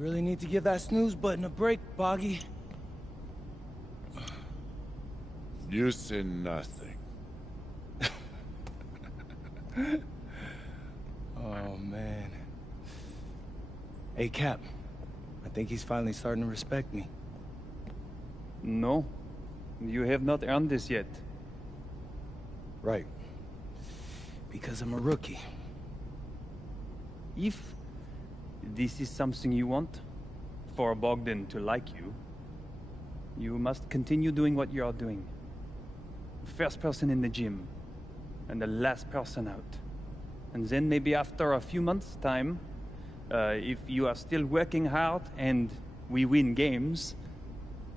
You really need to give that snooze button a break, Boggy. You say nothing. Oh, man. Hey, Cap. I think he's finally starting to respect me. No. You have not earned this yet. Right. Because I'm a rookie. If this is something you want, for Bogdan to like you, you must continue doing what you are doing. First person in the gym, and the last person out. And then maybe after a few months' time, if you are still working hard and we win games,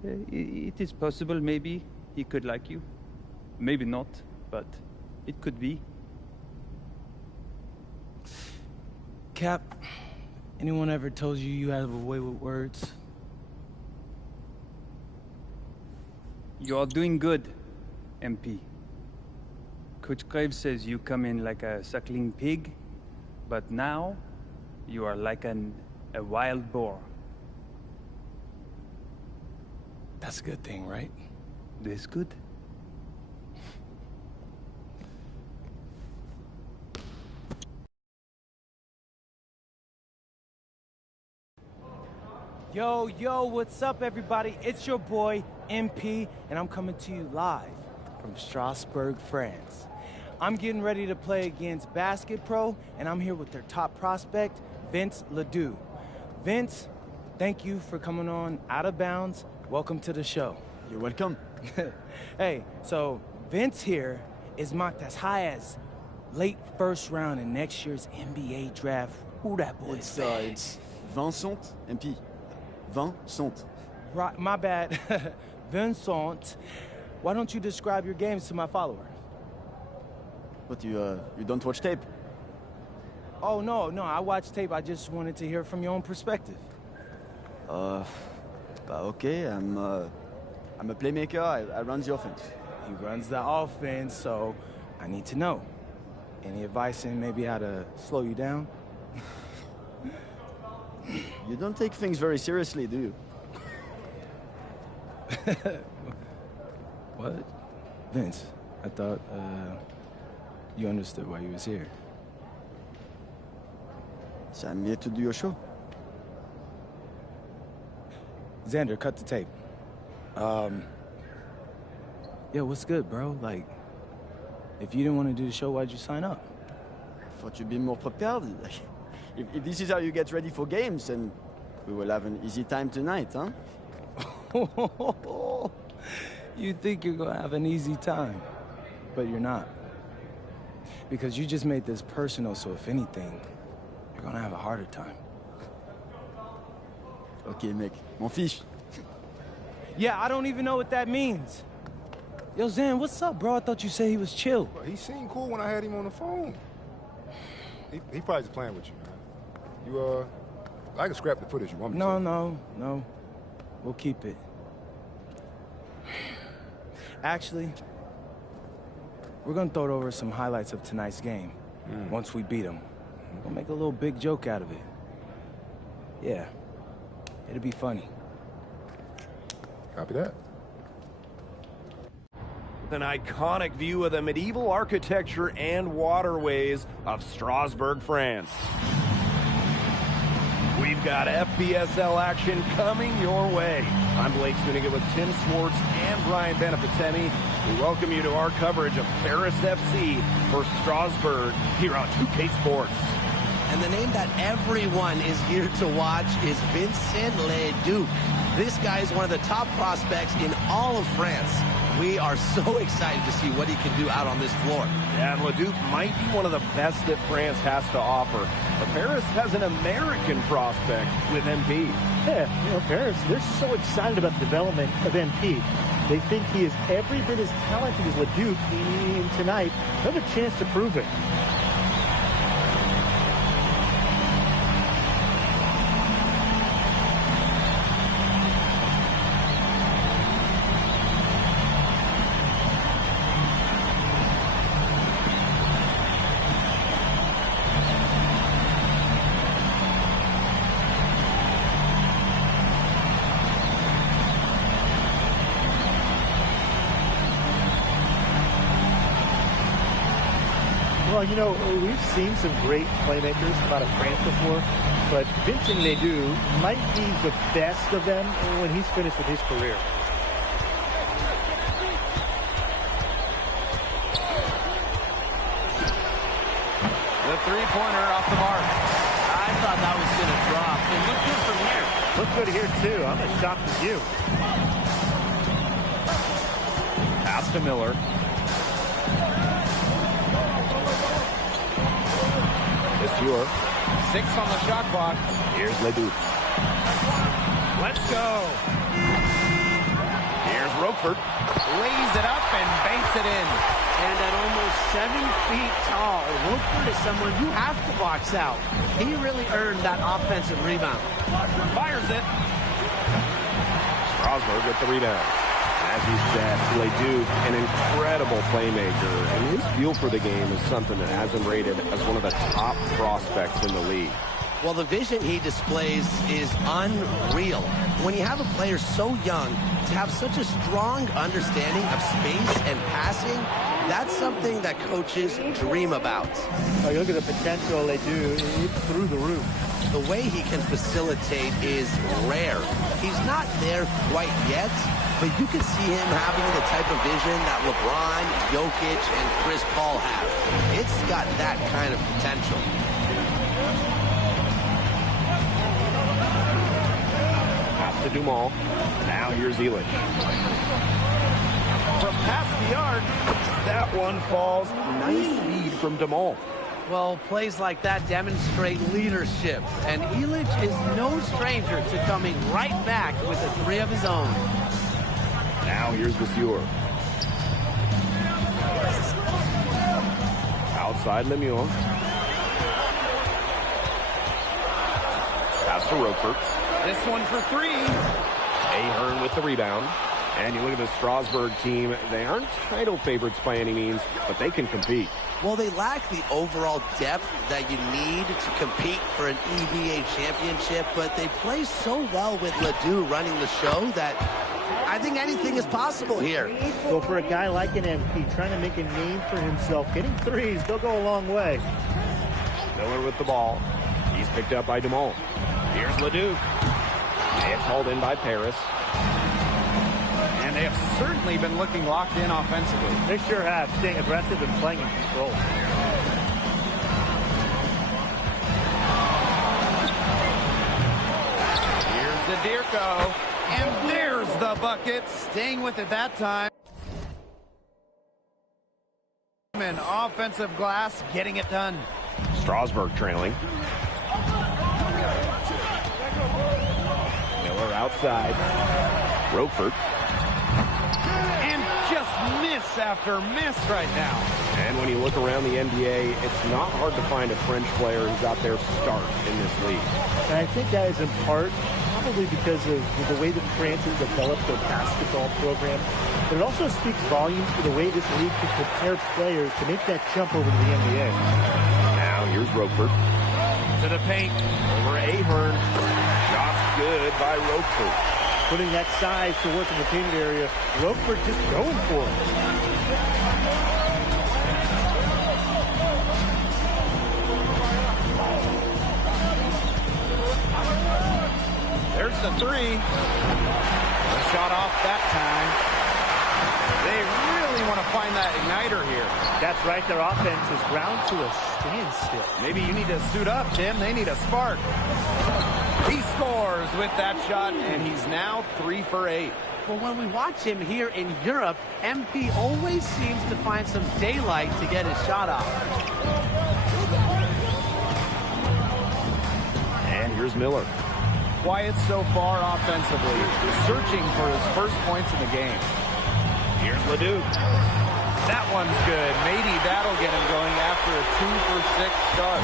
it is possible maybe he could like you. Maybe not, but it could be. Cap, anyone ever told you you have a way with words? You are doing good, MP. Coach Graves says you come in like a suckling pig, but now you are like a wild boar. That's a good thing, right? This good? Yo, what's up, everybody? It's your boy, MP, and I'm coming to you live from Strasbourg, France. I'm getting ready to play against Basket Pro, and I'm here with their top prospect, Vince Ledoux. Vince, thank you for coming on Out of Bounds. Welcome to the show. You're welcome. Hey, so Vince here is mocked as high as late first round in next year's NBA draft. Who that boy is? It's Vincent, MP. Vincent. Right, my bad. Vincent, why don't you describe your games to my follower? But you don't watch tape? Oh, no, I watched tape. I just wanted to hear from your own perspective. Okay, I'm a playmaker. I run the offense. He runs the offense, so I need to know. Any advice in maybe how to slow you down? You don't take things very seriously, do you? What? Vince, I thought, you understood why you was here. So I'm here to do your show. Xander, cut the tape. Yeah, what's good, bro? Like, if you didn't want to do the show, why'd you sign up? I thought you'd be more prepared. If this is how you get ready for games, then we will have an easy time tonight, huh? You think you're gonna have an easy time, but you're not. Because you just made this personal, so if anything, you're gonna have a harder time. Okay, mec. M'en fiche. Yeah, I don't even know what that means. Yo, Zan, what's up, bro? I thought you said he was chill. Well, he seemed cool when I had him on the phone. He probably just playing with you, man. I can scrap the footage you want me to. No. We'll keep it. Actually, we're gonna throw over some highlights of tonight's game. Once we beat them. We'll make a little big joke out of it. Yeah. It'll be funny. Copy that. An iconic view of the medieval architecture and waterways of Strasbourg, France. We've got FPSL action coming your way. I'm Blake Zuniga with Tim Swartz and Brian Benefitemi. We welcome you to our coverage of Paris FC for Strasbourg here on 2K Sports. And the name that everyone is here to watch is Vincent Ledoux. This guy is one of the top prospects in all of France. We are so excited to see what he can do out on this floor. Yeah, and Ledoux might be one of the best that France has to offer. But Paris has an American prospect with MP. Yeah, Paris, they're so excited about the development of MP. They think he is every bit as talented as Ledoux, and tonight, they have a chance to prove it. Well, you know, we've seen some great playmakers come out of France before, but Vincent Ledoux might be the best of them when he's finished with his career. The three-pointer off the mark. I thought that was going to drop. It looked good from here. Looked good here, too. I'm as shocked as you. Pass to Miller. Monsieur. 6 on the shot clock. Here's Ledoux. Let's go. Here's Roquefort. Lays it up and banks it in. And at almost 7 feet tall, Roquefort is someone you have to box out. He really earned that offensive rebound. Fires it. Strasburg with the rebound. As you said, Ledoux, an incredible playmaker, and his feel for the game is something that has him rated as one of the top prospects in the league. Well, the vision he displays is unreal. When you have a player so young, to have such a strong understanding of space and passing, that's something that coaches dream about. Oh, you look at the potential of Ledoux, it's through the roof. The way he can facilitate is rare. He's not there quite yet, but you can see him having the type of vision that LeBron, Jokic, and Chris Paul have. It's got that kind of potential. Pass to Dumont. Now here's Elich. From past the arc, that one falls. Nice feed from Dumont. Well, plays like that demonstrate leadership, and Elich is no stranger to coming right back with a 3 of his own. Now here's Monsieur. Outside Lemieux. Pass to Roquefort. This one for 3. Ahern with the rebound. And you look at the Strasburg team, they aren't title favorites by any means, but they can compete. Well, they lack the overall depth that you need to compete for an EVA championship, but they play so well with Ledoux running the show that I think anything is possible here. Well, for a guy like an MP trying to make a name for himself, getting threes, they'll go a long way. Miller with the ball. He's picked up by Dumont. Here's Ledoux. It's hauled in by Paris. And they have certainly been looking locked in offensively. They sure have, staying aggressive and playing in control. Here's Zadirko. And there's the bucket. Staying with it that time. And offensive glass, getting it done. Strasburg trailing. Miller outside. Roquefort. And just miss after miss right now. And when you look around the NBA, it's not hard to find a French player who got their start in this league. And I think that is in part probably because of the way that France has developed their basketball program. But it also speaks volumes for the way this league can prepare players to make that jump over to the NBA. Now here's Roquefort. To the paint. Over Ahern. Shots good by Roquefort. Putting that size to work in the painted area. Roquefort just going for it. There's the 3. A shot off that time. They really want to find that igniter here. That's right. Their offense is ground to a standstill. Maybe you need to suit up, Tim. They need a spark. He scores with that shot, and he's now 3 for 8. Well, when we watch him here in Europe, MP always seems to find some daylight to get his shot off. And here's Miller. Quiet so far offensively, searching for his first points in the game. Here's Ledoux. That one's good. Maybe that'll get him going after a 2-for-6 start.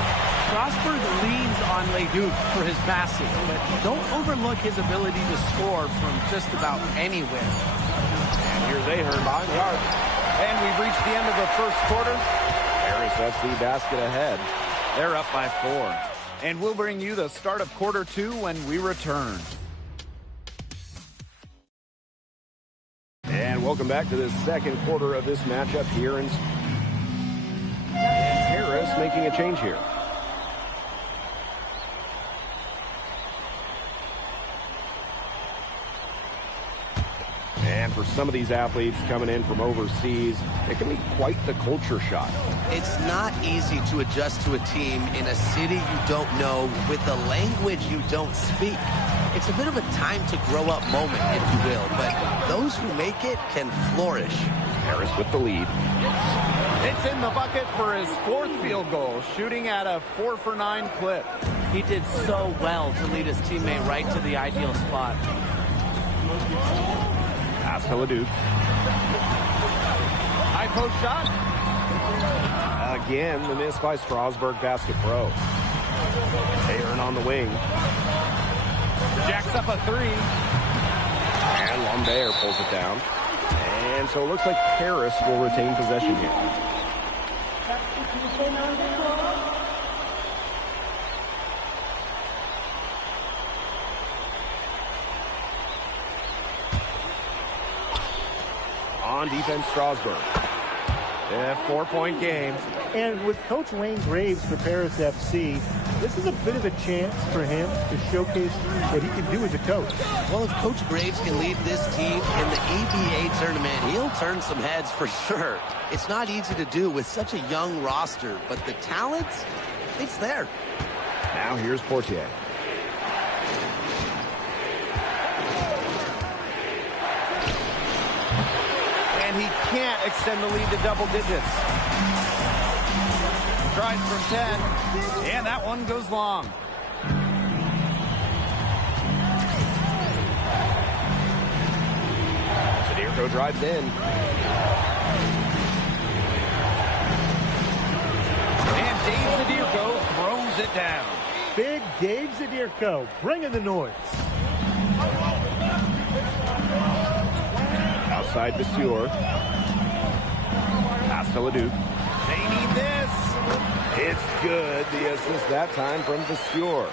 Strasburg leans on Ledoux for his passing, but don't overlook his ability to score from just about anywhere. And here's Ahern behind the arc. And we've reached the end of the first quarter. Paris FC basket ahead. They're up by 4. And we'll bring you the start of quarter 2 when we return. And welcome back to the second quarter of this matchup here in Paris Paris making a change here. And for some of these athletes coming in from overseas, it can be quite the culture shock. It's not easy to adjust to a team in a city you don't know with a language you don't speak. It's a bit of a time to grow up moment, if you will, but those who make it can flourish. Paris with the lead. It's in the bucket for his 4th field goal, shooting at a 4-for-9 clip. He did so well to lead his teammate right to the ideal spot. Pass to Leduc. High post shot. Again, the miss by Strasburg Basket Pro. Aaron on the wing. Jacks up a 3. And Lambert pulls it down. And so it looks like Paris will retain possession here. On defense, Strasburg. Yeah, 4-point game. And with Coach Wayne Graves for Paris FC, this is a bit of a chance for him to showcase what he can do as a coach. Well, if Coach Graves can lead this team in the EBA tournament, he'll turn some heads for sure. It's not easy to do with such a young roster, but the talent, it's there. Now here's Portier. And he can't extend the lead to double digits. Tries from 10, and that one goes long. Zadirko drives in. And Dave Zadirko throws it down. Big Dave Zadirko bringing the noise. Outside Vasseur. Pass to Leduc. They need this. It's good. The assist that time from Vasseur.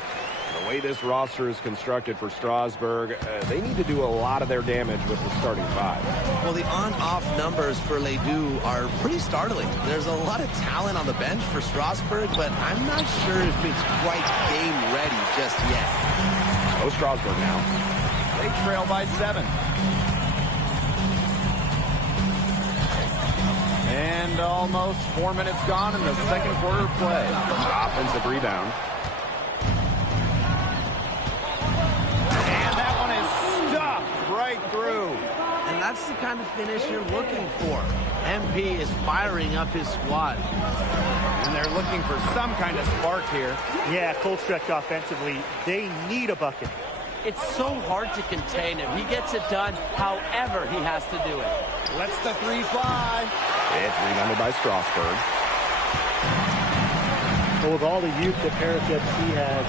The way this roster is constructed for Strasburg, they need to do a lot of their damage with the starting 5. Well, the on-off numbers for Ledoux are pretty startling. There's a lot of talent on the bench for Strasburg, but I'm not sure if it's quite game ready just yet. So Strasburg now. They trail by 7. And almost 4 minutes gone in the second quarter of play. Offensive rebound. And that one is stuffed right through. And that's the kind of finish you're looking for. MP is firing up his squad. And they're looking for some kind of spark here. Yeah, Colstrek offensively, they need a bucket. It's so hard to contain him. He gets it done however he has to do it. Lets the 3 fly. It's rebounded by Strasburg. Well, with all the youth that Paris FC has,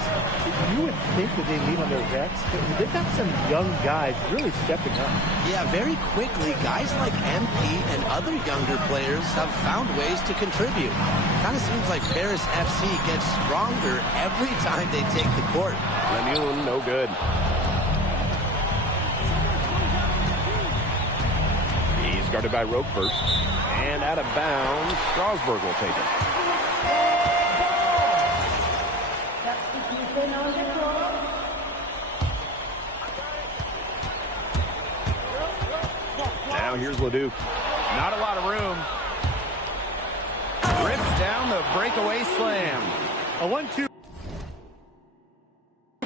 you would think that they lean on their vets, but they've got some young guys really stepping up. Yeah, very quickly, guys like MP and other younger players have found ways to contribute. Kind of seems like Paris FC gets stronger every time they take the court. Lemoun, no good. He's guarded by Roquefort. And out of bounds, Strasburg will take it. Now here's Leduc. Not a lot of room. Rips down the breakaway slam. A 1-2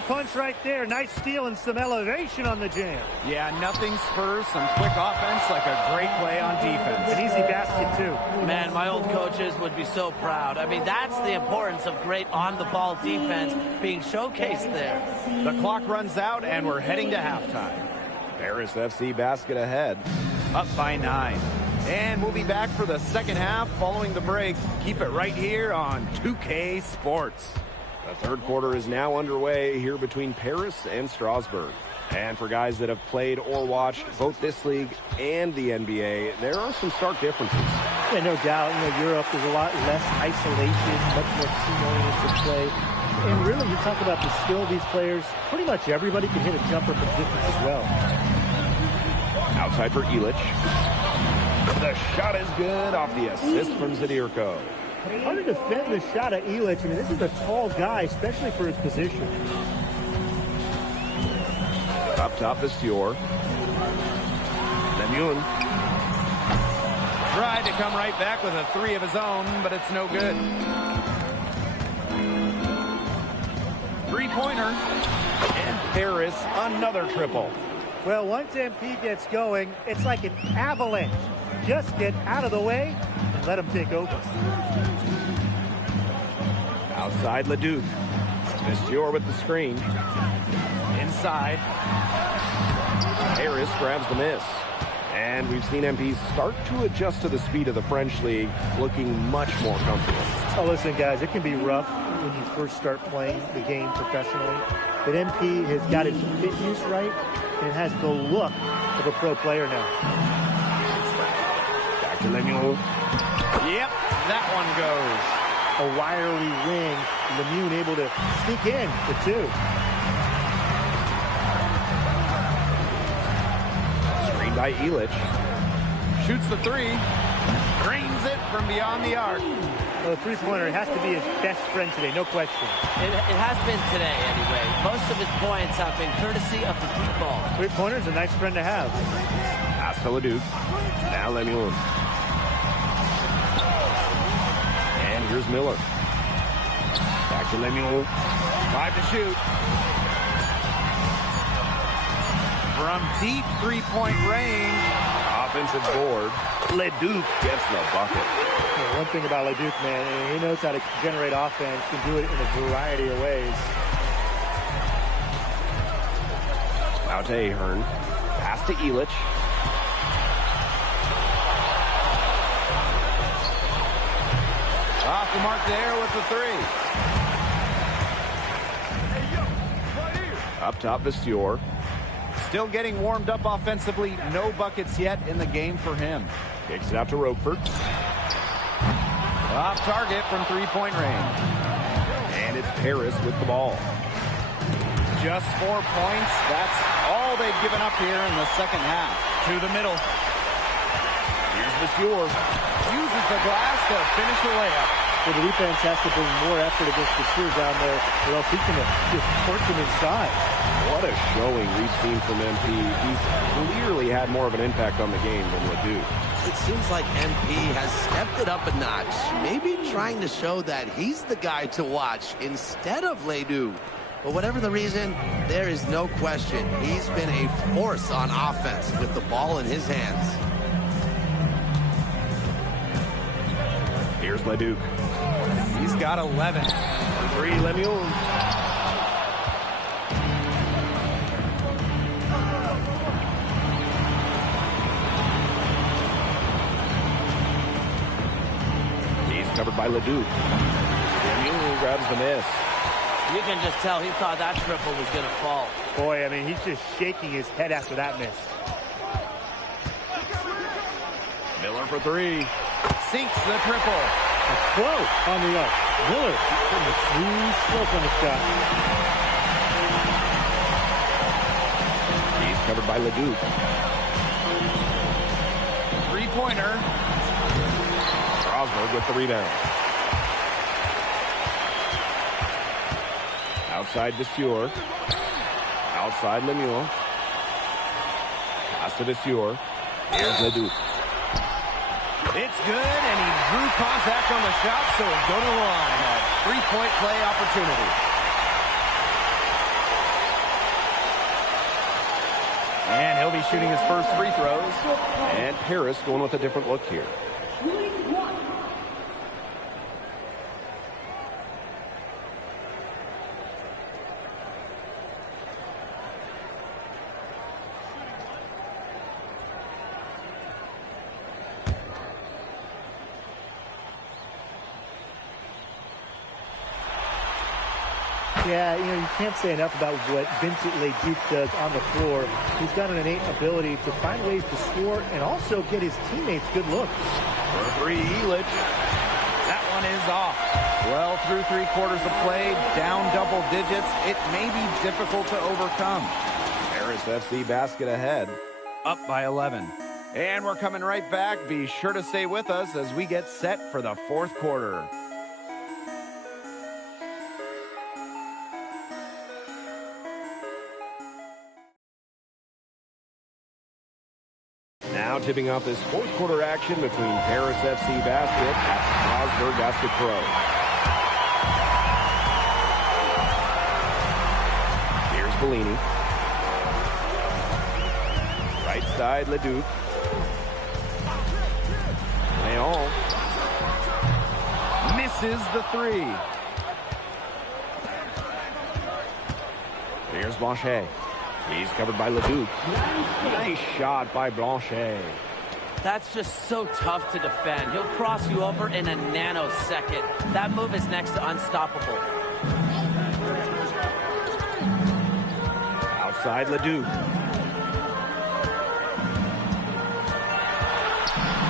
punch right there. Nice steal and some elevation on the jam. Yeah, nothing spurs some quick offense like a great play on defense. An easy basket, too. Man, my old coaches would be so proud. I mean, that's the importance of great on-the-ball defense being showcased there. The clock runs out, and we're heading to halftime. Paris FC basket ahead. Up by 9. And we'll be back for the second half following the break. Keep it right here on 2K Sports. The third quarter is now underway here between Paris and Strasburg. And for guys that have played or watched both this league and the NBA, there are some stark differences. Yeah, no doubt. Europe is a lot less isolation, much more team-oriented play. And really, you talk about the skill of these players, pretty much everybody can hit a jumper from distance as well. Outside for Illich. The shot is good off the assist from Zadirko. Hard to defend the shot at Illich. I mean, this is a tall guy, especially for his position. Up top, Visior. Lemuel tried to come right back with a three of his own, but it's no good. Three-pointer. And Paris, another triple. Well, once MP gets going, it's like an avalanche. Just get out of the way and let him take over. Outside Leduc. Visior with the screen. Inside. Harris grabs the miss. And we've seen MP start to adjust to the speed of the French league, looking much more comfortable. Oh, listen, guys, it can be rough when you first start playing the game professionally. But MP has got his fit use right, and it has the look of a pro player now. Back to Lemuel. Yep, that one goes. A wiry wing, Lemuel able to sneak in for two. Screen by Illich. Shoots the three. Drains it from beyond the arc. Well, the three-pointer has to be his best friend today, no question. It has been today, anyway. Most of his points have been courtesy of the deep ball. Three-pointer's a nice friend to have. Pass to Leduc. Now Lemuel. And here's Miller. Back to Lemuel. 5 to shoot. From deep three-point range. Offensive board. Leduc gets the bucket. Yeah, one thing about Leduc, man, he knows how to generate offense, can do it in a variety of ways. Out to Ahern. Pass to Illich. Off the mark there with the three. Up top, Visior. Still getting warmed up offensively. No buckets yet in the game for him. Kicks it out to Roquefort. Off target from three-point range. And it's Paris with the ball. Just 4 points. That's all they've given up here in the second half. To the middle. Here's Visior. Uses the glass to finish the layup. Well, the defense has to bring more effort against the Visior down there, or else he can just torch him inside. What a showing we've seen from MP. He's clearly had more of an impact on the game than Leduc. It seems like MP has stepped it up a notch, maybe trying to show that he's the guy to watch instead of Leduc. But whatever the reason, there is no question he's been a force on offense with the ball in his hands. Here's Leduc. He's got 11. For three, Lemuel. Covered by Leduc. Lemuel grabs the miss. You can just tell he thought that triple was going to fall. Boy, I mean, he's just shaking his head after that miss. Miller for three. Sinks the triple. A quote on the arc. Miller putting a smooth stroke on the shot. He's covered by Leduc. Three-pointer. Strasburg with the rebound. Outside Visior. Outside Lemuel. Pass to Visior. Here's Leduc. It's good, and he drew contact on the shot, so he'll go to the line. A three-point play opportunity. And he'll be shooting his first free throws. And Paris going with a different look here. Yeah, you know, you can't say enough about what Vincent Leduc does on the floor. He's got an innate ability to find ways to score and also get his teammates good looks. For three, Illich. That one is off. Well, through 3 quarters of play, down double digits, it may be difficult to overcome. Paris FC basket ahead, up by 11. And we're coming right back. Be sure to stay with us as we get set for the fourth quarter. Now tipping off this fourth quarter action between Paris FC Basket at Strasbourg Basket Pro. Here's Bellini. Right side, Leduc. Leon misses the three. Here's Blanchet. He's covered by Leduc. Nice shot by Blanchet. That's just so tough to defend. He'll cross you over in a nanosecond. That move is next to unstoppable. Outside Leduc.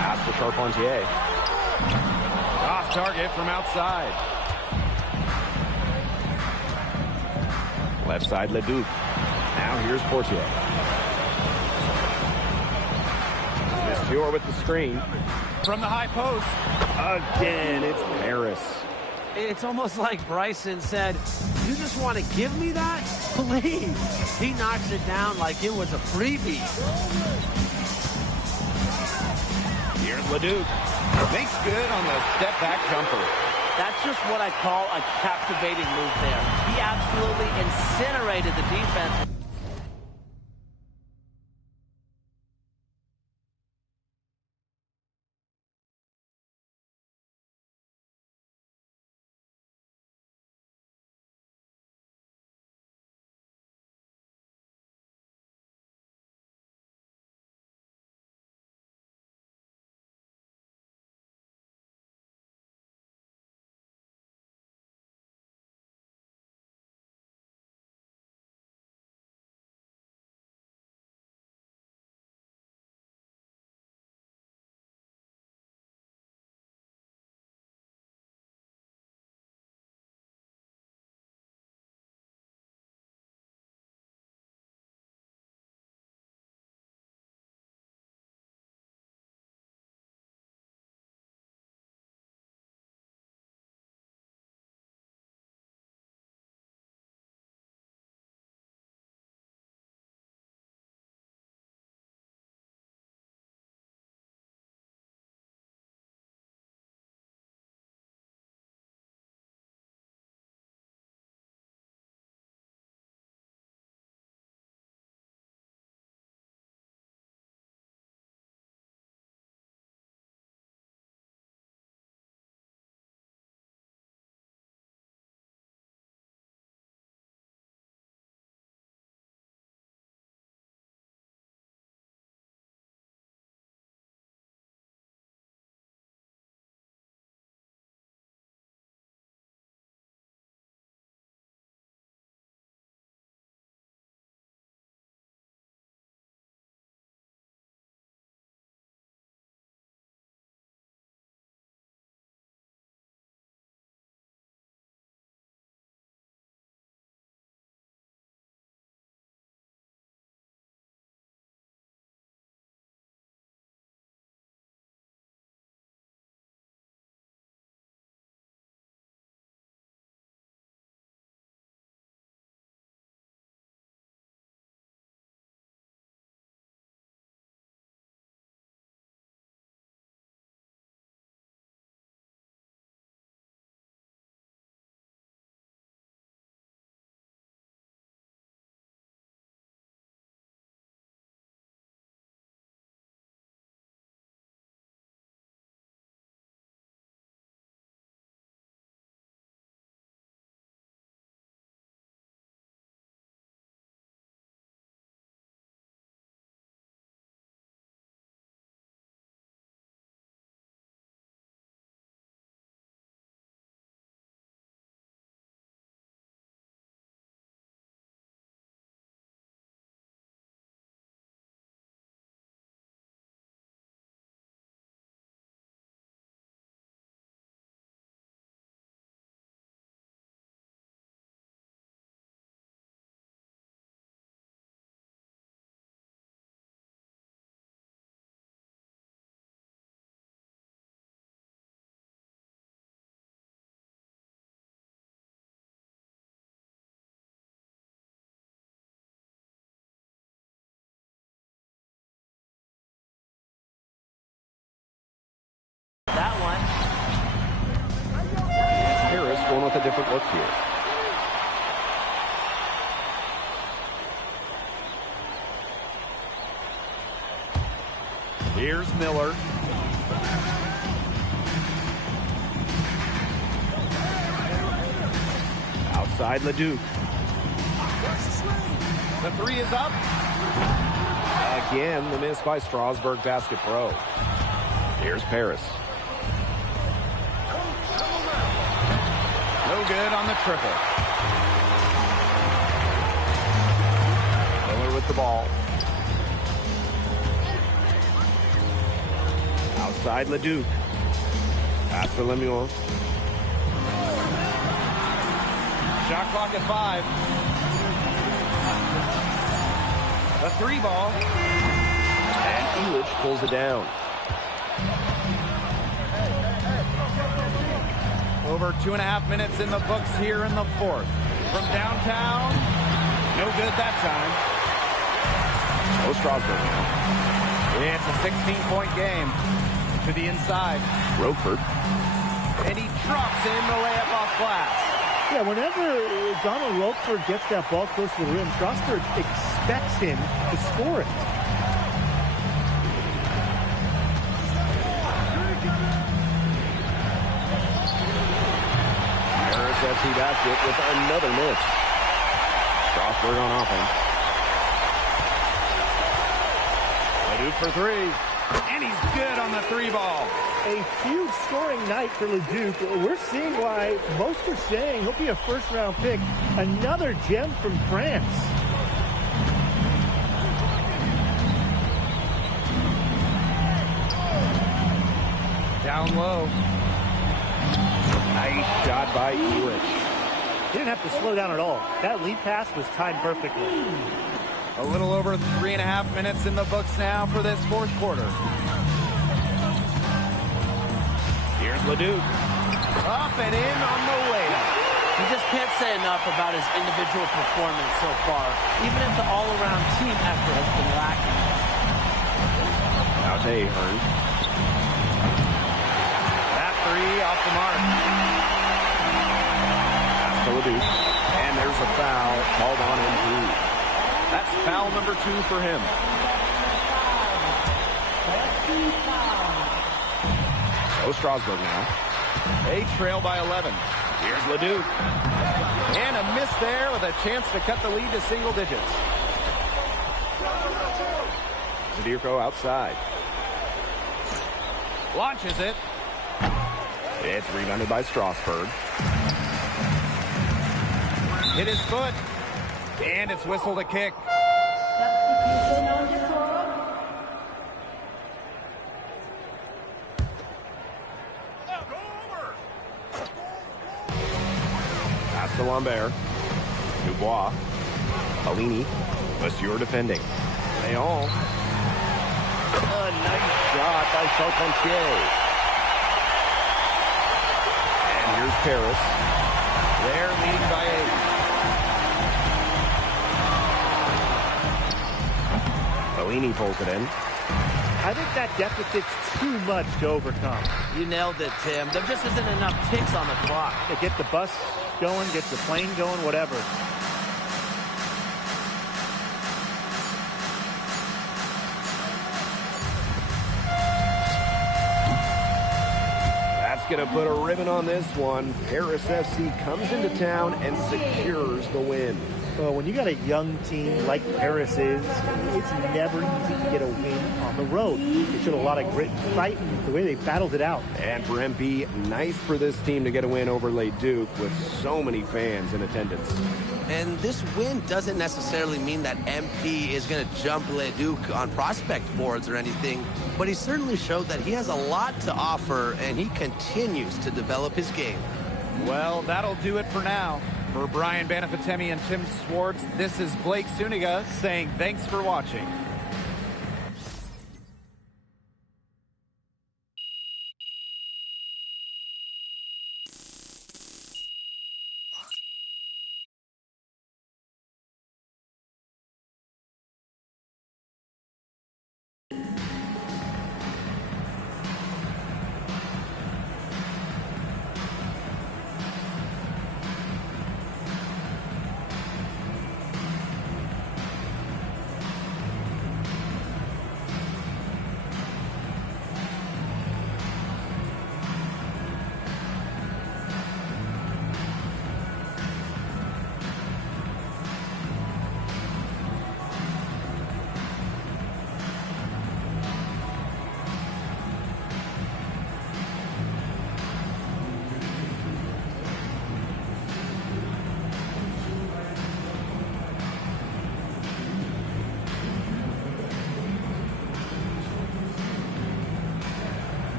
Pass to Charpentier. Off target from outside. Left side Leduc. Now here's Portier. Monsieur with the screen. From the high post. Again, it's Paris. It's almost like Bryson said, you just want to give me that? Please. He knocks it down like it was a freebie. Here's Leduc. Makes good on the step-back jumper. That's just what I call a captivating move there. He absolutely incinerated the defense. a different look here. Here's Miller. Outside Leduc. The three is up. Again, the miss by Strasburg Basket Pro. Here's Paris. No good on the triple. Miller with the ball. Outside Leduc. Pass for Lemuel. Shot clock at 5. The 3 ball. And Elich pulls it down. Over 2.5 minutes in the books here in the fourth. From downtown, no good that time. So Strasburg. It's a 16-point game. To the inside. Roquefort. And he drops in the layup off glass. Yeah, whenever Donald Roquefort gets that ball close to the rim, Strasburg expects him to score it. RSFC basket with another miss. Strasburg on offense. Leduc for 3. And he's good on the 3 ball. A huge scoring night for Leduc. We're seeing why most are saying he'll be a first-round pick. Another gem from France. Down low. Nice shot by Elich. He didn't have to slow down at all. That lead pass was timed perfectly. A little over 3.5 minutes in the books now for this fourth quarter. Here's Leduc. Up and in on the layup. You just can't say enough about his individual performance so far, even if the all-around team effort has been lacking. Now to Ahern. That 3 off the mark. Pass to Leduc. And there's a foul called on him. That's foul number 2 for him. So Strasburg now. They trail by 11. Here's Leduc. And a miss there with a chance to cut the lead to single digits. Zadirko outside. Launches it. It's rebounded by Strasburg. Hit his foot. And it's whistled a kick. Pass to Lambert. Dubois. Alini. Monsieur defending. Leon. A nice shot by Charpentier. And here's Paris. They're leading by 8. Alini pulls it in. I think that deficit's too much to overcome. You nailed it, Tim. There just isn't enough ticks on the clock. To get the bus going, get the plane going, whatever. That's going to put a ribbon on this one. Paris FC comes into town and secures the win. Well, when you got a young team like Paris is, it's never easy to get a win on the road. They showed a lot of grit and fight and the way they battled it out. And for MP, nice for this team to get a win over Leduc with so many fans in attendance. And this win doesn't necessarily mean that MP is going to jump Leduc on prospect boards or anything, but he certainly showed that he has a lot to offer and he continues to develop his game. Well, that'll do it for now. For Brian Banafitemi and Tim Swartz, this is Blake Suniga saying thanks for watching.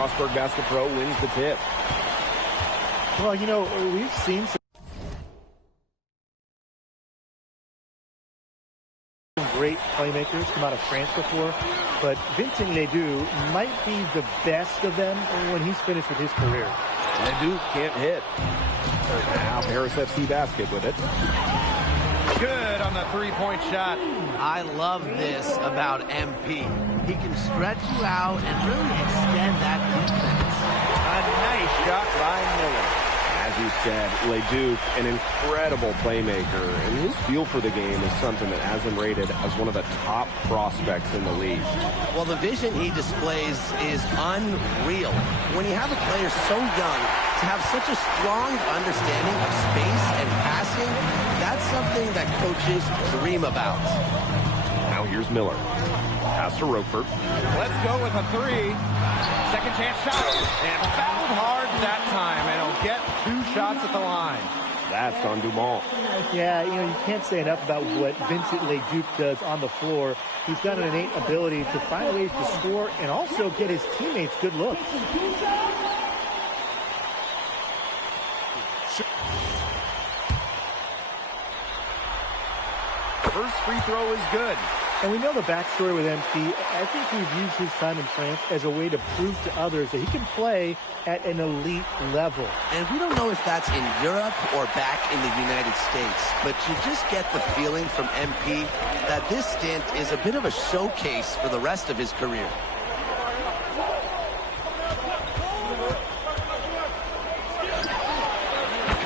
Strasburg Basket Pro wins the tip. Well, you know, we've seen some great playmakers come out of France before, but Vincent Ledoux might be the best of them when he's finished with his career. Ledoux can't hit. Now Paris FC Basket with it. Good on the three-point shot. I love this about MP. He can stretch you out and really extend that defense. A nice shot by Miller. As you said, Ledoux, an incredible playmaker, and his feel for the game is something that has him rated as one of the top prospects in the league. Well, the vision he displays is unreal. When you have a player so young, to have such a strong understanding of space and passing, that's something that coaches dream about. Now here's Miller. Pass to Roquefort. Let's go with a three. Second chance shot. And fouled hard that time. And he'll get 2 shots at the line. That's on Dumont. Yeah, you know, you can't say enough about what Vincent Ledoux does on the floor. He's got an innate ability to find ways to score and also get his teammates good looks. First free throw is good. And we know the backstory with MP. I think he's used his time in France as a way to prove to others that he can play at an elite level. And we don't know if that's in Europe or back in the United States, but you just get the feeling from MP that this stint is a bit of a showcase for the rest of his career.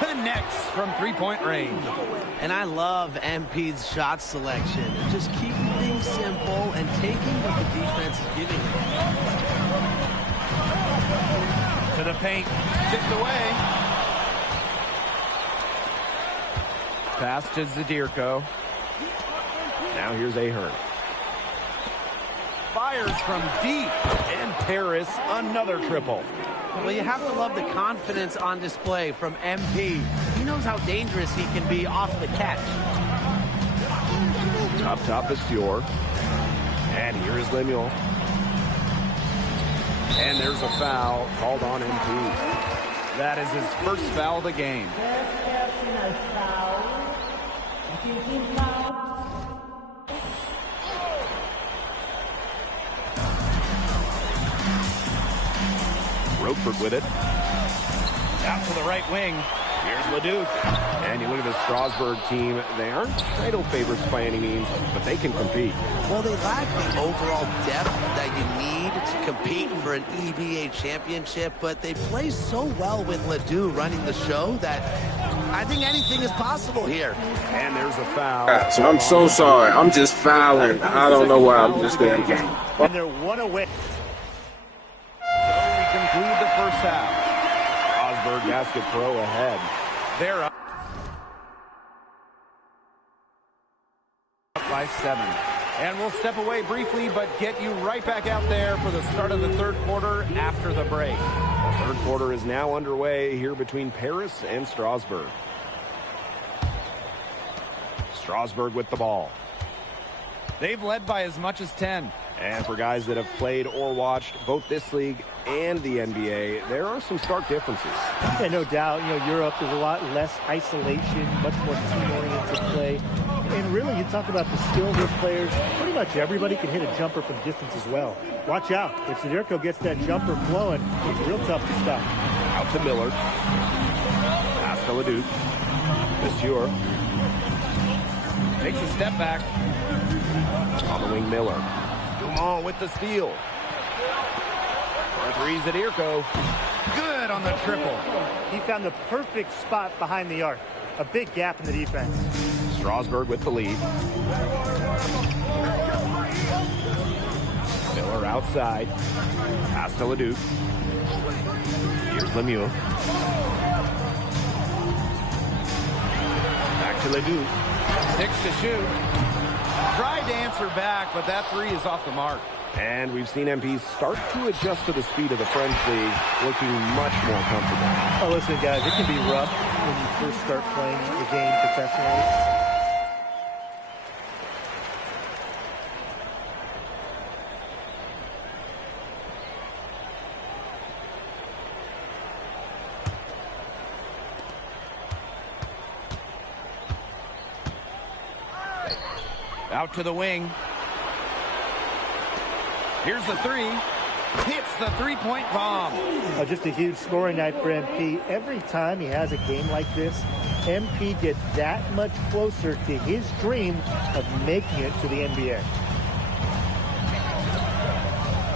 Connects from three-point range. And I love MP's shot selection. Just keeping things simple and taking what the defense is giving him. To the paint. Tipped away. Pass to Zadirko. Now here's Ahern. Fires from deep. And Paris, another triple. Well, you have to love the confidence on display from MP. He knows how dangerous he can be off the catch. Up top is Fior. And here is Lemuel. And there's a foul called on MP. That is his first foul of the game. Roquefort with it. Out to the right wing. Here's Ledoux. And you look at the Strasburg team. They aren't title favorites by any means, but they can compete. Well, they lack the overall depth that you need to compete for an EBA championship, but they play so well with Ledoux running the show that I think anything is possible here. And there's a foul. I'm so sorry. I'm just fouling. I don't know why I'm just getting game. And they're one away. Conclude the first half. Strasburg Basket Pro ahead. They're up by 7. And we'll step away briefly, but get you right back out there for the start of the third quarter after the break. The third quarter is now underway here between Paris and Strasburg. Strasburg with the ball. They've led by as much as 10. And for guys that have played or watched both this league and the NBA, there are some stark differences. Yeah, no doubt. You know, Europe is a lot less isolation, much more team-oriented play. And really, you talk about the skill of those players. Pretty much everybody can hit a jumper from distance as well. Watch out. If Zadirko gets that jumper flowing, it's real tough to stop. Out to Miller. Pass to Ledoux. Monsieur. Takes a step back. On the wing, Miller. Dumont with the steal. For three, Zadirko. Good on the triple. He found the perfect spot behind the arc. A big gap in the defense. Strasburg with the lead. Miller outside. Pass to Ledoux. Here's Lemieux. Back to Ledoux. 6 to shoot. Tried to answer back, but that three is off the mark. And we've seen MP start to adjust to the speed of the French league, looking much more comfortable. Oh, listen, guys, it can be rough when you first start playing the game professionally. Out to the wing. Here's the three. Hits the three-point bomb. Just a huge scoring night for MP. Every time he has a game like this, MP gets that much closer to his dream of making it to the NBA.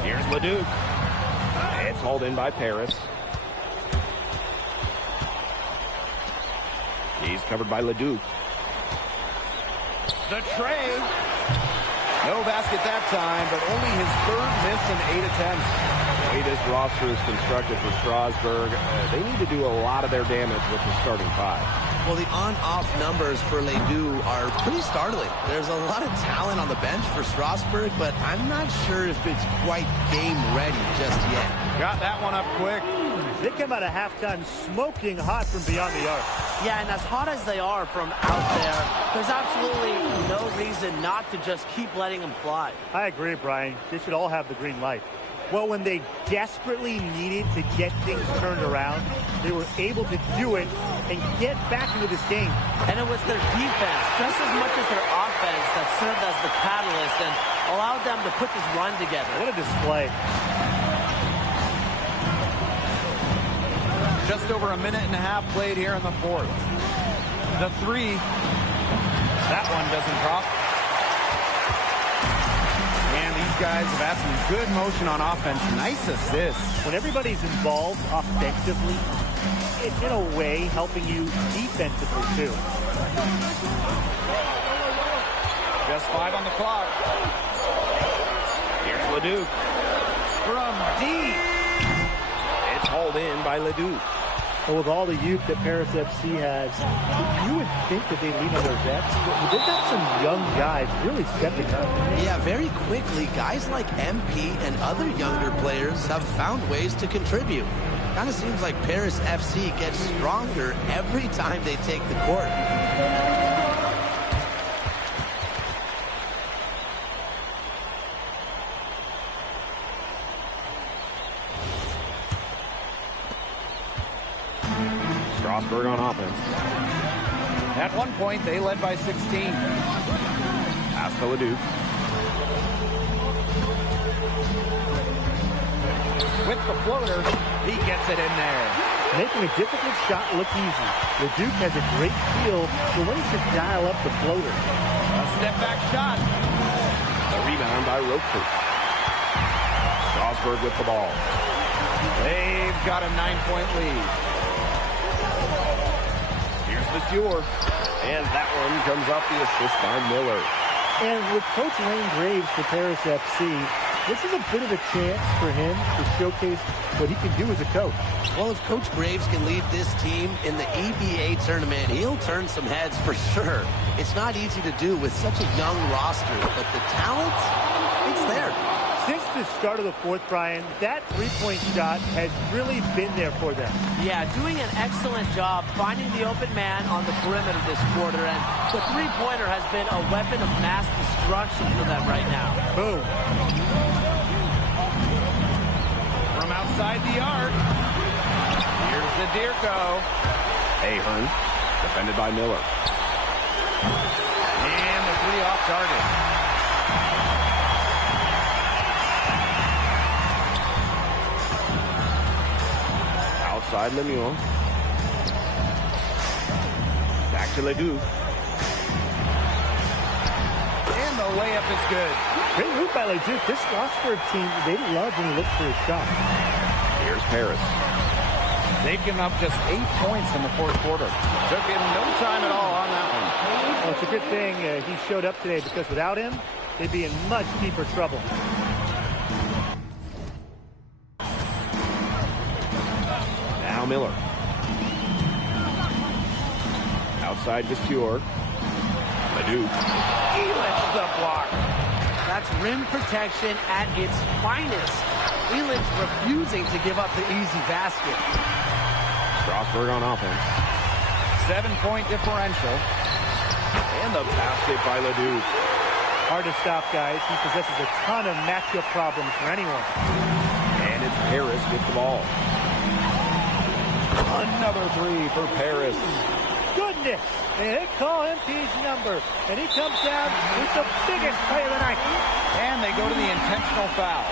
Here's Leduc. It's hauled in by Paris. He's covered by Leduc. The tray. No basket that time, but only his third miss in 8 attempts. The way this roster is constructed for Strasburg, they need to do a lot of their damage with the starting five. Well, the on-off numbers for Ledoux are pretty startling. There's a lot of talent on the bench for Strasburg, but I'm not sure if it's quite game ready just yet. Got that one up quick. They come out of halftime smoking hot from beyond the arc. Yeah, and as hot as they are from out there, there's absolutely no reason not to just keep letting them fly. I agree, Brian. They should all have the green light. Well, when they desperately needed to get things turned around, they were able to do it and get back into this game. And it was their defense, just as much as their offense, that served as the catalyst and allowed them to put this run together. What a display. Just over a minute and a half played here in the fourth. The three. That one doesn't drop. And these guys have had some good motion on offense. Nice assists. When everybody's involved offensively, it's in a way helping you defensively too. Just 5 on the clock. Here's Leduc. From deep. It's hauled in by Leduc. Well, with all the youth that Paris FC has, you would think that they lean on their vets, but they've got some young guys really stepping up. Yeah, very quickly, guys like MP and other younger players have found ways to contribute. Kind of seems like Paris FC gets stronger every time they take the court. Strasburg on offense. At one point, they led by 16. Pass to Leduc. With the floater, he gets it in there. Making a difficult shot look easy. Leduc has a great feel for when he should dial up the floater. A step-back shot. A rebound by Roquefort. Strasburg with the ball. They've got a 9-point lead. Monsieur. And that one comes off the assist by Miller. And with Coach Lane Graves for Paris FC, this is a bit of a chance for him to showcase what he can do as a coach. Well, if Coach Graves can lead this team in the EBA tournament, he'll turn some heads for sure. It's not easy to do with such a young roster, but the talent, it's there. Since the start of the fourth, Brian, that three-point shot has really been there for them. Yeah, doing an excellent job finding the open man on the perimeter this quarter, and the three-pointer has been a weapon of mass destruction for them right now. Boom. From outside the arc, here's Zadirko. Ahern, defended by Miller. And the three off target. Outside Lemieux. Back to Ledoux. And the layup is good. Great move by Ledoux. This Strasburg team, they love when he looks for a shot. Here's Paris. They've given up just 8 points in the fourth quarter. Took him no time at all on that one. Well, it's a good thing he showed up today, because without him, they'd be in much deeper trouble. Now Miller. Outside Vasseur. Ledoux. He lets the block. That's rim protection at its finest. Elitch refusing to give up the easy basket. Strasburg on offense. 7-point differential. And the basket by Ledoux. Hard to stop, guys. He possesses a ton of matchup problems for anyone. And it's Paris with the ball. Another three for Paris. Goodness this. They call MP's number, and he comes down with the biggest play of the night. And they go to the intentional foul.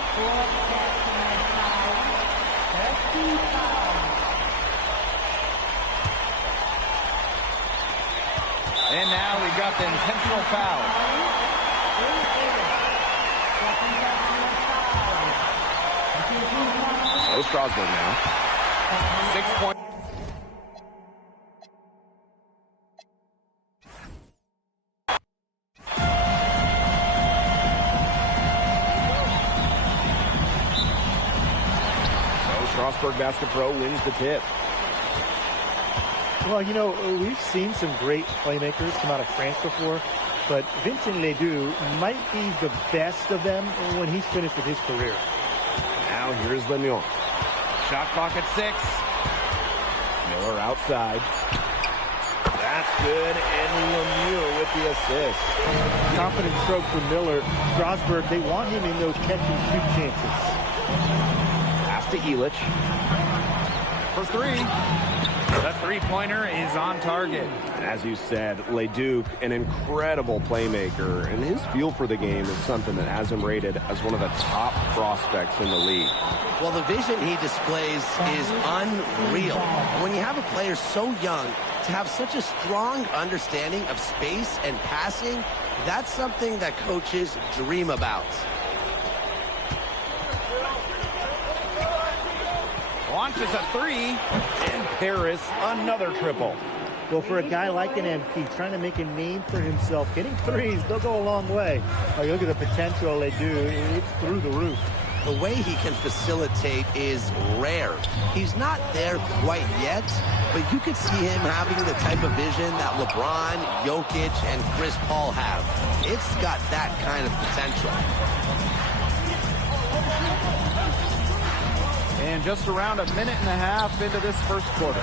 And now we've got the intentional foul. So Strasburg now. 6 points. So Strasburg Basket Pro wins the tip. Well, you know, we've seen some great playmakers come out of France before, but Vincent Ledoux might be the best of them when he's finished with his career. Now here's Lemieux. Shot clock at 6. Miller outside. That's good, and Lemieux with the assist. Confident stroke for Miller. Strasburg, they want him in those catch-and-shoot chances. Pass to Elich. For 3. The three-pointer is on target. As you said, Leduc, an incredible playmaker, and his feel for the game is something that has him rated as one of the top prospects in the league. Well, the vision he displays is unreal. When you have a player so young, to have such a strong understanding of space and passing, that's something that coaches dream about. Launches a 3. And Paris, another triple. Well, for a guy like an MP trying to make a name for himself, hitting threes, they'll go a long way. You look at the potential they do, it's through the roof. The way he can facilitate is rare. He's not there quite yet, but you could see him having the type of vision that LeBron, Jokic, and Chris Paul have. It's got that kind of potential. And just around a minute and a half into this first quarter.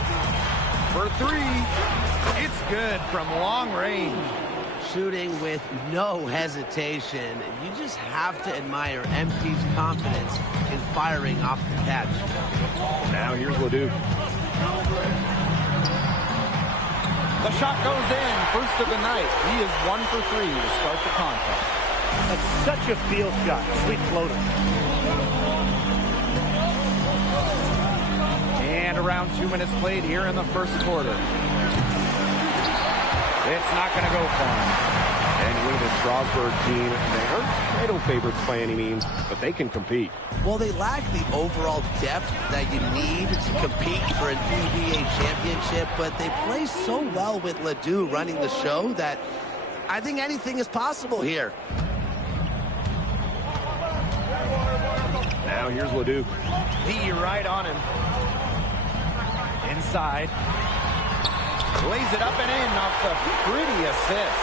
For 3, it's good from long range. Shooting with no hesitation. You just have to admire MP's confidence in firing off the catch. Now here's Leduc. The shot goes in, first of the night. He is 1 for 3 to start the contest. That's such a field shot, sweet floater. And around 2 minutes played here in the first quarter. It's not going to go for him. And with the Strasburg team, they aren't title favorites by any means, but they can compete. Well, they lack the overall depth that you need to compete for an NBA championship, but they play so well with Ledoux running the show that I think anything is possible here. Now here's Leduc. D right on him. Inside. Lays it up and in off the pretty assist.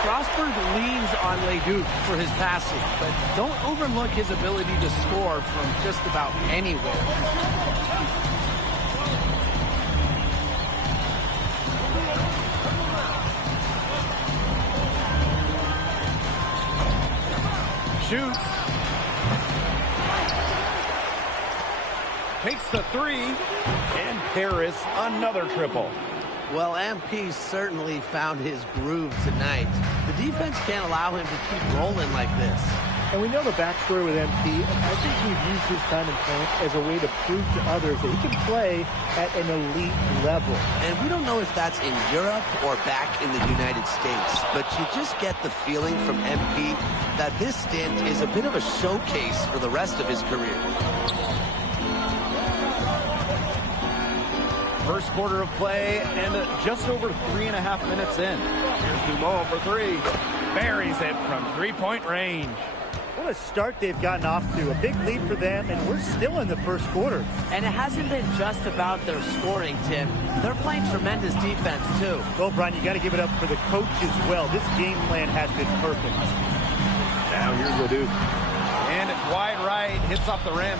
Strasburg leans on Leduc for his passing, but don't overlook his ability to score from just about anywhere. Shoots. Takes the 3. And Paris, another triple. Well, MP certainly found his groove tonight. The defense can't allow him to keep rolling like this. And we know the backstory with MP. I think he's used his time in France as a way to prove to others that he can play at an elite level. And we don't know if that's in Europe or back in the United States, but you just get the feeling from MP that this stint is a bit of a showcase for the rest of his career. First quarter of play and just over 3.5 minutes in. Here's Dumont for 3. Buries it from three-point range. What a start they've gotten off to. A big lead for them, and we're still in the first quarter. And it hasn't been just about their scoring, Tim. They're playing tremendous defense, too. Well, Brian, you got to give it up for the coach as well. This game plan has been perfect. Now here's Leduc. And it's wide right, hits off the rim.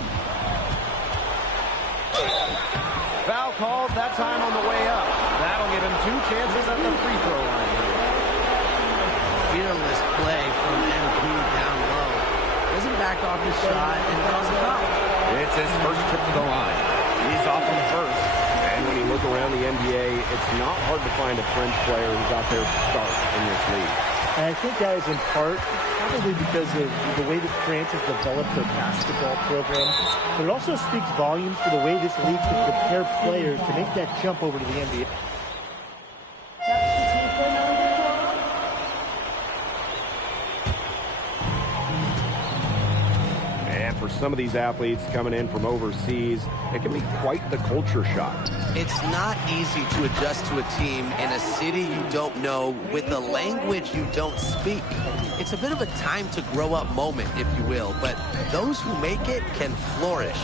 Foul called, that time on the way up. That'll give him 2 chances at the free throw line. Fearless play from MP down low. Doesn't back off his shot and draws a foul. It's his first trip to the line. He's off on the first. And when you look around the NBA, it's not hard to find a French player who got their start in this league. And I think, guys, in part, probably because of the way that France has developed their basketball program, but it also speaks volumes for the way this league can prepare players to make that jump over to the NBA. And for some of these athletes coming in from overseas, it can be quite the culture shock. It's not easy to adjust to a team in a city you don't know with a language you don't speak. It's a bit of a time to grow up moment, if you will, but those who make it can flourish.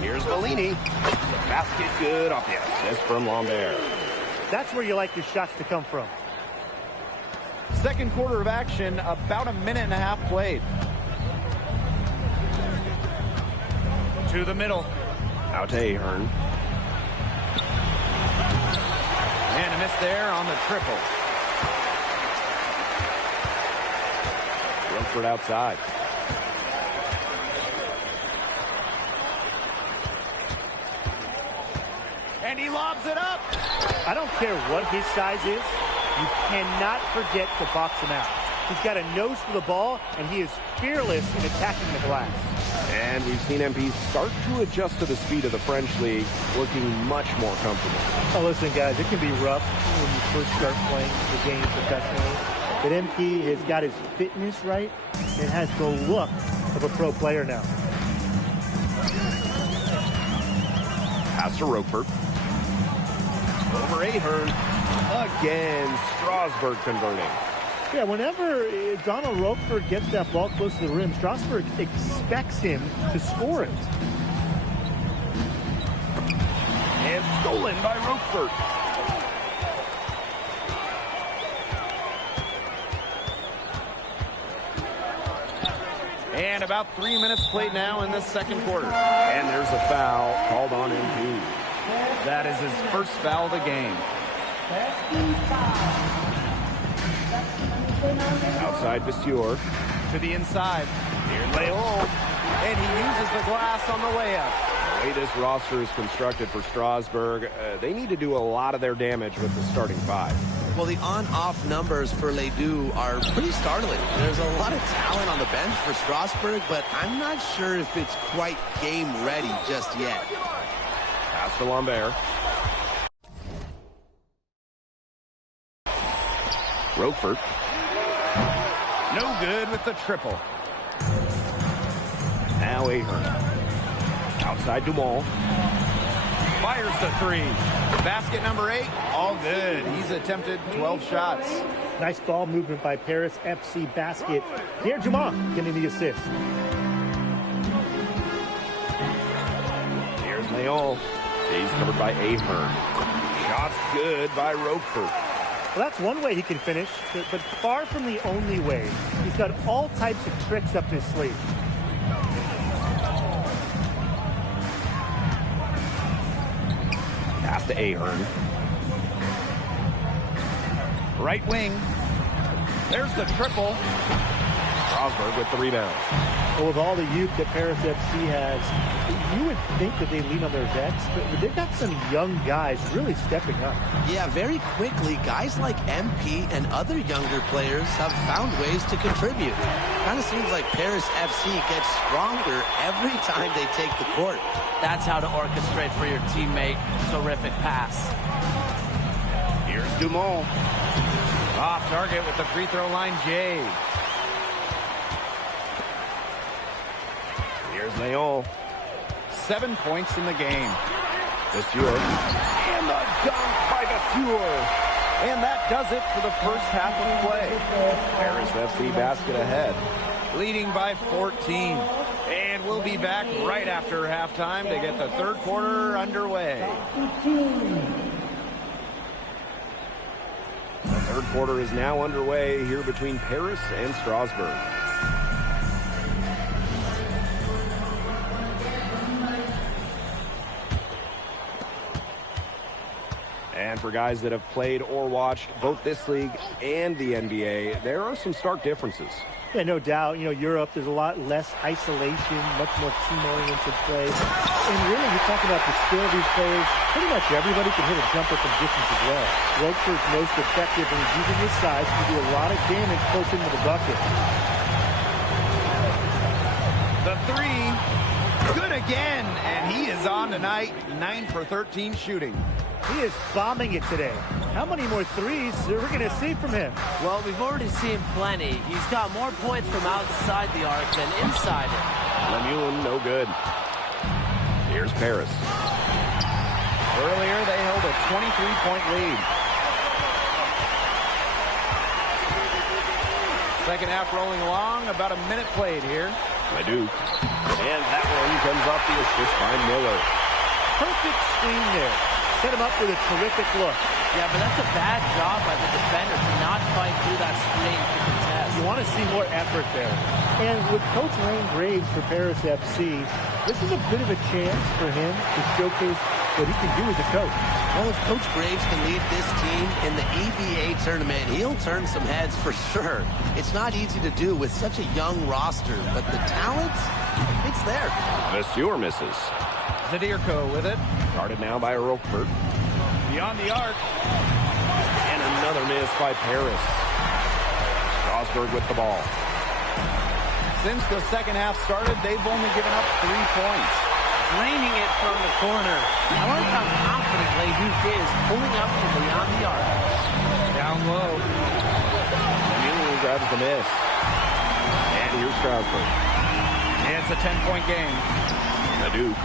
Here's Bellini. Basket good off the assist from Lambert. That's where you like your shots to come from. Second quarter of action, about a minute and a half played. To the middle. Out to Ahern. And a miss there on the triple. Rookford outside. And he lobs it up. I don't care what his size is. You cannot forget to box him out. He's got a nose for the ball, and he is fearless in attacking the glass. And we've seen MP start to adjust to the speed of the French league, looking much more comfortable. Oh, listen, guys, it can be rough when you first start playing the game professionally. But MP has got his fitness right and has the look of a pro player now. Pass to Roquefort. Over Ahern. Again, Strasburg converting. Yeah, whenever Donald Roquefort gets that ball close to the rim, Strasburg expects him to score it. And stolen by Roquefort. And about 3 minutes played now in this second quarter. And there's a foul called on MP. That is his first foul of the game. Outside Vasseur. To the inside. Here's Leon. And he uses the glass on the layup. The way this roster is constructed for Strasburg, they need to do a lot of their damage with the starting five. Well, the on-off numbers for Ledoux are pretty startling. There's a lot of talent on the bench for Strasburg, but I'm not sure if it's quite game ready just yet. Pass to Lambert. Roquefort. No good with the triple. Now Ahern. Outside Dumont. Fires the three. Basket number 8, all good. He's attempted 12 shots. Nice ball movement by Paris FC basket. Pierre Dumont getting the assist. Here's Leon. He's covered by Ahern. Shots good by Roquefort. Well, that's one way he can finish, but far from the only way. He's got all types of tricks up his sleeve. Pass to Ahern. Right wing. There's the triple. Strasburg with the rebound. Well, with all the youth that Paris FC has, you would think that they lean on their vets, but they've got some young guys really stepping up. Yeah, very quickly, guys like MP and other younger players have found ways to contribute. Kind of seems like Paris FC gets stronger every time they take the court. That's how to orchestrate for your teammate. Terrific pass. Here's Dumont. Off target with the free throw line, Jay. Here's Leon. 7 points in the game. Vasseur. And the dunk by Vasseur. And that does it for the first half of play. Paris FC basket ahead. Leading by 14. And we'll be back right after halftime to get the third quarter underway. The third quarter is now underway here between Paris and Strasburg. And And for guys that have played or watched both this league and the NBA, there are some stark differences. Yeah, no doubt. You know, Europe, there's a lot less isolation, much more team-oriented play. And really, you're talking about the skill of these players. Pretty much everybody can hit a jumper from distance as well. Roquefort's most effective when he's using his size to do a lot of damage close into the bucket. The three, good again, and he is on tonight, 9 for 13 shooting. He is bombing it today. How many more threes are we going to see from him? Well, we've already seen plenty. He's got more points from outside the arc than inside it. Lemoun, no good. Here's Paris. Earlier, they held a 23-point lead. Second half rolling along, about a minute played here. Leduc. And that one comes off the assist by Miller. Perfect screen there. Set him up with a terrific look. Yeah, but that's a bad job by the defender to not fight through that screen to contest. You want to see more effort there. And with Coach Lane Graves for Paris FC, this is a bit of a chance for him to showcase what he can do as a coach. Well, if Coach Graves can lead this team in the EBA tournament, he'll turn some heads for sure. It's not easy to do with such a young roster, but the talent, it's there. Vasseur misses. Zadirko with it. Guarded now by Roquefort. Beyond the arc. And another miss by Paris. Strasburg with the ball. Since the second half started, they've only given up 3 points. Draining it from the corner. I like how confident Leduc is pulling up from beyond the arc. Down low. Lemoun grabs the miss. And here's Strasburg. And it's a 10-point game. Leduc.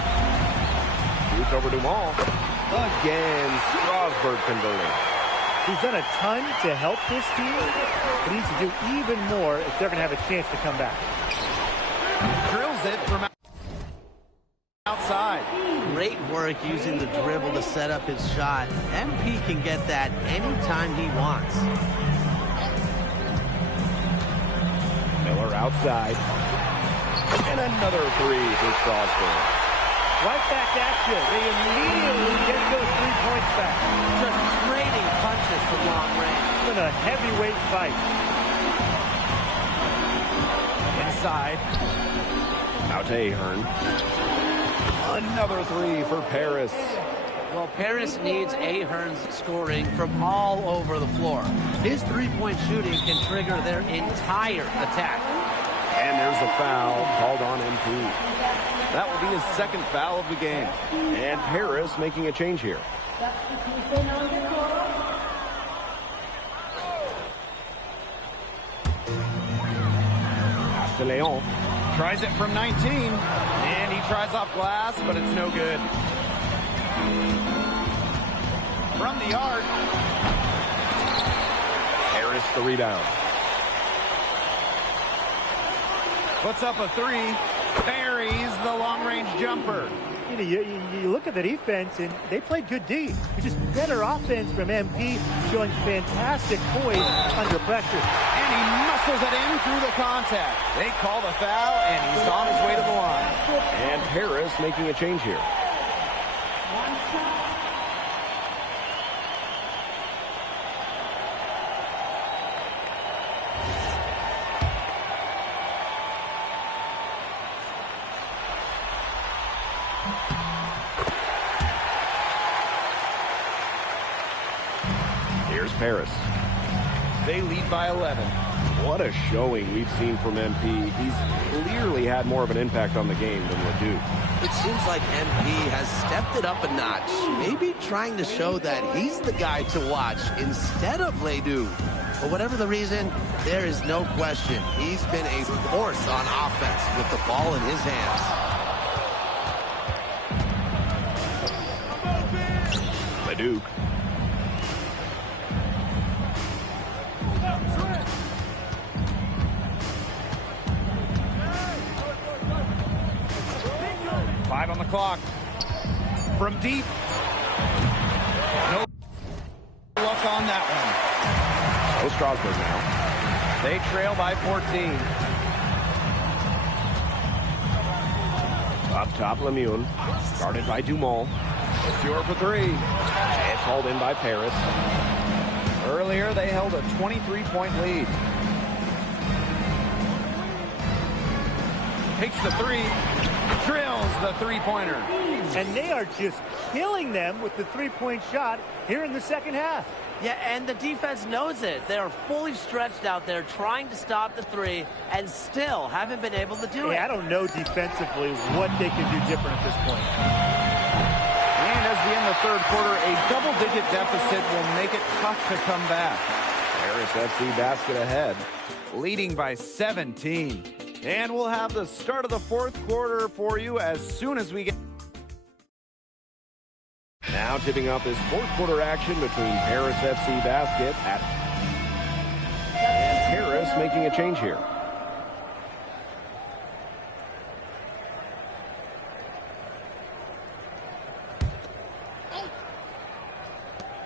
Shoots over Dumont. Again, Strasburg converting. He's done a ton to help this team, but he needs to do even more if they're going to have a chance to come back. Drills it from outside. Great work using the dribble to set up his shot. MP can get that anytime he wants. Miller outside. And another three for Strasburg. Right back at you. They immediately get those 3 points back. Just trading punches from long range. It's been a heavyweight fight. Inside. Out to Ahern. Another three for Paris. Well, Paris needs Ahern's scoring from all over the floor. His three-point shooting can trigger their entire attack. And there's a foul called on MP. That will be his second foul of the game. And Paris making a change here. Castellon tries it from 19. And he tries off glass, but it's no good. From the arc. Paris the rebound. Puts up a three. Buries the long-range jumper. You know, you look at the defense, and they played good D. It's just better offense from MP, showing fantastic poise under pressure. And he muscles it in through the contact. They call the foul, and he's on his way to the line. And Paris making a change here. Paris. They lead by 11. What a showing we've seen from MP. He's clearly had more of an impact on the game than Leduc. It seems like MP has stepped it up a notch, maybe trying to show that he's the guy to watch instead of Leduc. For whatever the reason, there is no question he's been a force on offense with the ball in his hands. Leduc. Five on the clock. From deep. No luck on that one. So Strasburg now. They trail by 14. Up top, Lemoun. Guarded by Dumont. It's your for three. It's hauled in by Paris. Earlier, they held a 23-point lead. Takes the three, drills the three-pointer. And they are just killing them with the three-point shot here in the second half. Yeah, and the defense knows it. They are fully stretched out there trying to stop the three and still haven't been able to do it. I don't know defensively what they can do different at this point. And as we end the third quarter, a double-digit deficit will make it tough to come back. Paris FC basket ahead, leading by 17. And we'll have the start of the fourth quarter for you as soon as we get... Now tipping off this fourth quarter action between Paris FC basket and Paris making a change here.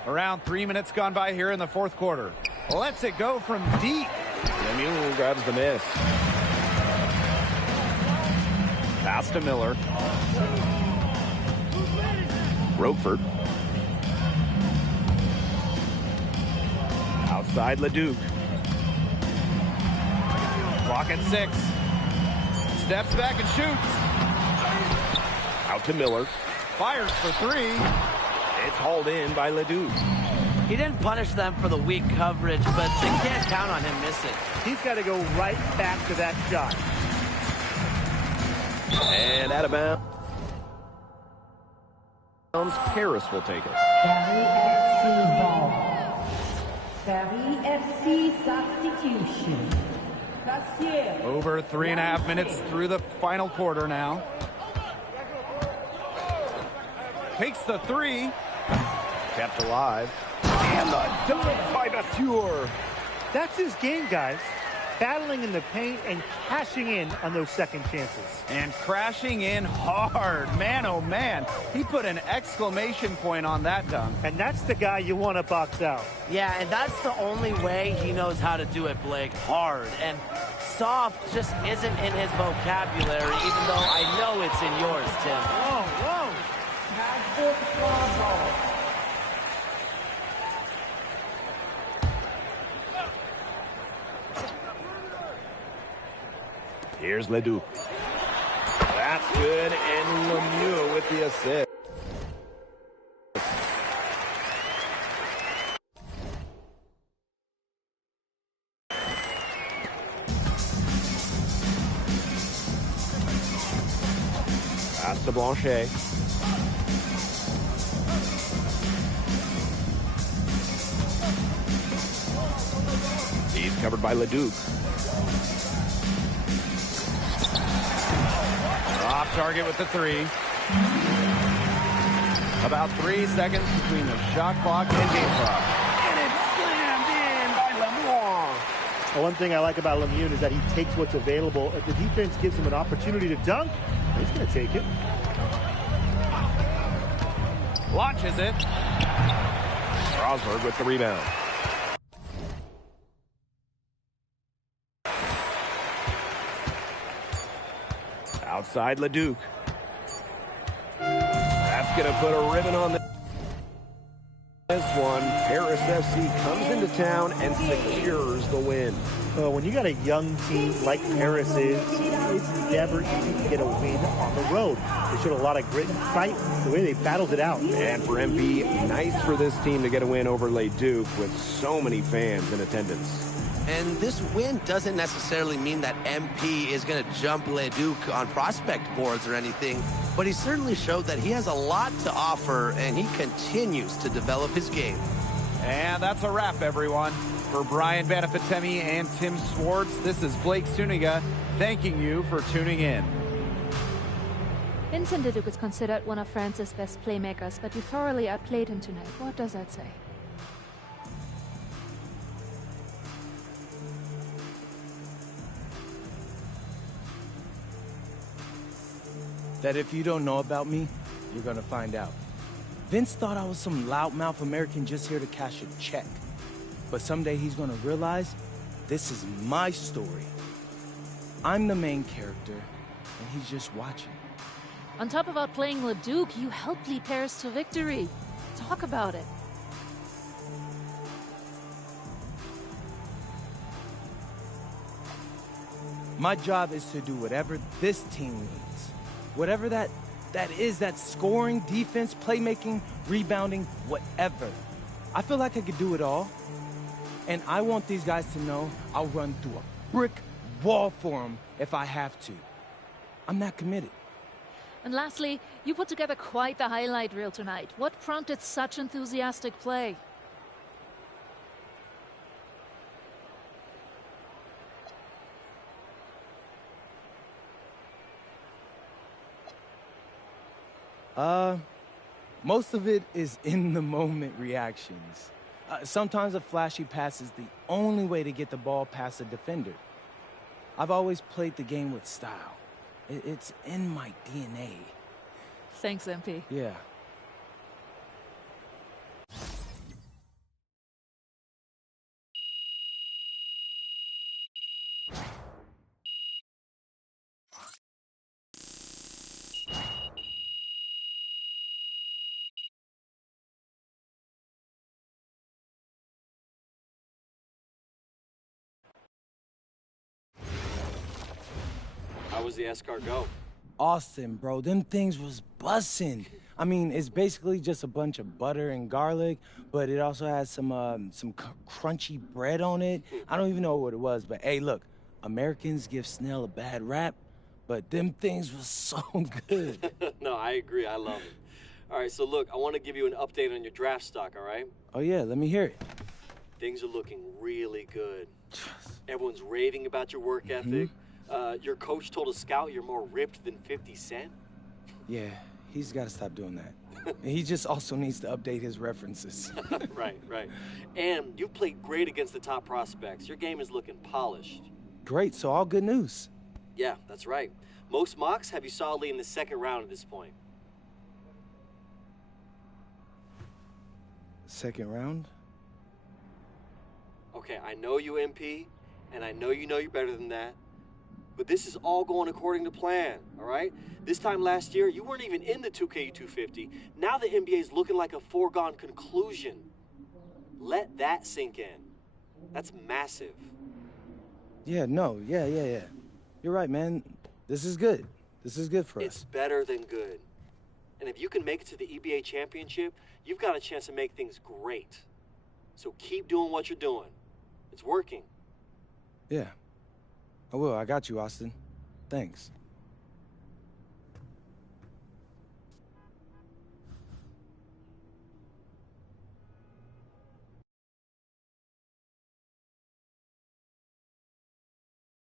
Around 3 minutes gone by here in the fourth quarter. Lets it go from deep. Lemieux grabs the miss. Pass to Miller. Roquefort. Outside Leduc. Clock at 6. Steps back and shoots. Out to Miller. Fires for three. It's hauled in by Leduc. He didn't punish them for the weak coverage, but they can't count on him missing. He's got to go right back to that shot. And out of bounds. Paris will take it. Paris FC ball. Paris FC substitution. Cassier. Over 3.5 minutes through the final quarter now. Takes the three. Kept alive. And the dunk by Vasseur. That's his game, guys. Battling in the paint and cashing in on those second chances. And crashing in hard. Man, oh man. He put an exclamation point on that dunk. And that's the guy you want to box out. Yeah, and that's the only way he knows how to do it, Blake. Hard. And soft just isn't in his vocabulary, even though I know it's in yours, Tim. Whoa, whoa. Here's Leduc. That's good, and Lemieux with the assist. Pass to Blanchet. He's covered by Leduc. Off target with the three. About 3 seconds between the shot clock and game clock. And it's slammed in by Lemoine. Well, one thing I like about Lemieux is that he takes what's available. If the defense gives him an opportunity to dunk, he's going to take it. Launches it. Strasburg with the rebound. Outside Leduc. That's going to put a ribbon on this one. Paris FC comes into town and secures the win. When you got a young team like Paris is, it's never easy to get a win on the road. They showed a lot of grit and fight, the way they battled it out. And for MP, nice for this team to get a win over Leduc with so many fans in attendance. And this win doesn't necessarily mean that MP is going to jump Leduc on prospect boards or anything, but he certainly showed that he has a lot to offer, and he continues to develop his game. And that's a wrap, everyone. For Brian Banafitemi and Tim Swartz, this is Blake Suniga thanking you for tuning in. Vincent Leduc is considered one of France's best playmakers, but you thoroughly outplayed him tonight. What does that say? That if you don't know about me, you're gonna find out. Vince thought I was some loudmouth American just here to cash a check. But someday he's gonna realize this is my story. I'm the main character, and he's just watching. On top of outplaying Leduc, you helped lead Paris to victory. Talk about it. My job is to do whatever this team needs. Whatever that is, that scoring, defense, playmaking, rebounding, whatever. I feel like I could do it all. And I want these guys to know I'll run through a brick wall for them if I have to. I'm that committed. And lastly, you put together quite the highlight reel tonight. What prompted such enthusiastic play? Most of it is in-the-moment reactions. Sometimes a flashy pass is the only way to get the ball past a defender. I've always played the game with style. It's in my DNA. Thanks, MP. Yeah. How was the escargot? Austin, bro, them things was bussin'. I mean, it's basically just a bunch of butter and garlic, but it also has some crunchy bread on it. I don't even know what it was, but hey, look, Americans give Snell a bad rap, but them things was so good. No, I agree. I love it. All right, so look, I want to give you an update on your draft stock, all right? Oh, yeah, let me hear it. Things are looking really good. Everyone's raving about your work ethic. Your coach told a scout you're more ripped than 50 Cent. Yeah, he's got to stop doing that. And he just also needs to update his references. Right. And you've played great against the top prospects. Your game is looking polished. Great, so all good news. Yeah, that's right. Most mocks have you solidly in the second round at this point. Second round? Okay, I know you, MP, and I know you're better than that. But this is all going according to plan, all right? This time last year, you weren't even in the 2K 250. Now the NBA is looking like a foregone conclusion. Let that sink in. That's massive. Yeah. You're right, man. This is good. This is good for us. It's better than good. And if you can make it to the EBA championship, you've got a chance to make things great. So keep doing what you're doing. It's working. Yeah. I will. I got you, Austin. Thanks.